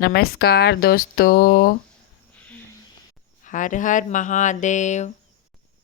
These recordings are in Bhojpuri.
नमस्कार दोस्तों। हर हर महादेव।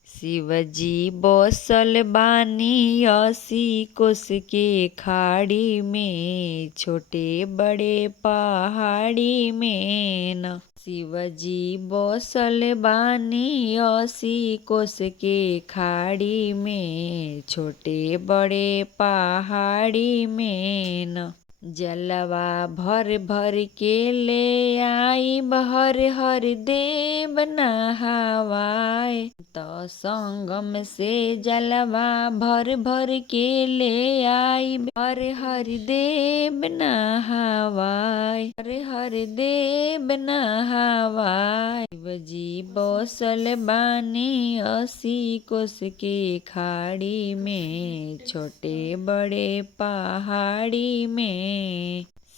शिवजी बसल बानी 80 कोस के खाड़ी में, छोटे बड़े पहाड़ी में न। शिवजी बसल बानी 80 कोस के खाड़ी में, छोटे बड़े पहाड़ी में न। जलवा भर भर के ले आई हर हर देव नहावाए, तो संगम से जलवा भर भर के ले आई हर हर देव नहावाए, हर हर देव नहावाए। शिवजी बसल बानी 80 कोस के खाड़ी में, छोटे बड़े पहाड़ी में।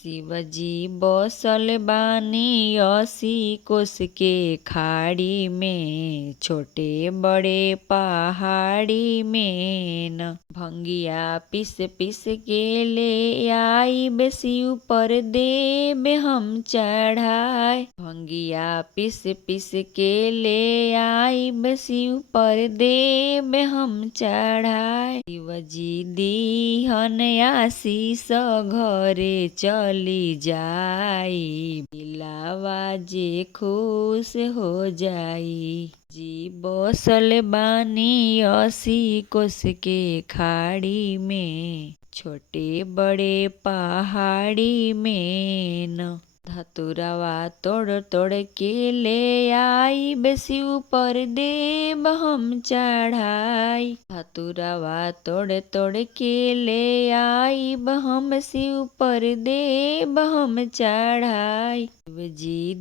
शिवजी बसल बानी 80 कोस के खाड़ी में, छोटे बड़े पहाड़ी में न। भंगिया पिस पिस के ले आई शिव पर देव हम चढ़ाए, भंगिया पिस पिस के ले आई शिव पर देव हम चढ़ाए। शिवजी दीहन आशीष घरे चली जाई, दिलावा जे खुश हो जाई। जी बसल बानी 80 कोस के खाड़ी में, छोटे बड़े पहाड़ी में न। धतुरवा तोड़ तोड़ के ले आई शिव पर देव हम चढ़ाई, धतुरवा तोड़ तोड़ के ले आई हम शिव पर देव हम चढ़ाई। शिवजी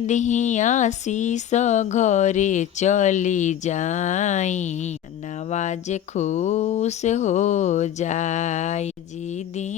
दी आशीष घरे चली जाई, नवाज खुश हो जाई। जी दी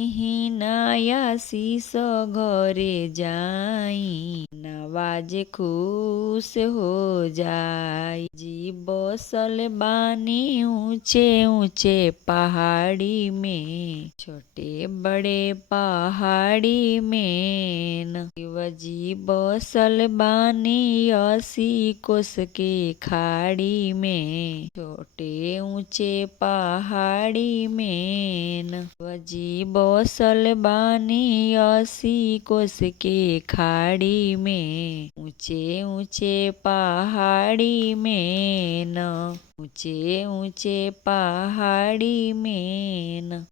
आशीष घरे जाई, नवाज खुश हो जाई। जी बसल बानी ऊंचे ऊंचे पहाड़ी में, छोटे बड़े पहाड़ी में न। शिवजी बसल बानी 80 कोस के खाड़ी में, छोटे ऊंचे पहाड़ी में न। शिवजी बसल बानी 80 कोस के खाड़ी में, ऊंचे ऊंचे पहाड़ी में न, ऊंचे ऊंचे पहाड़ी में न।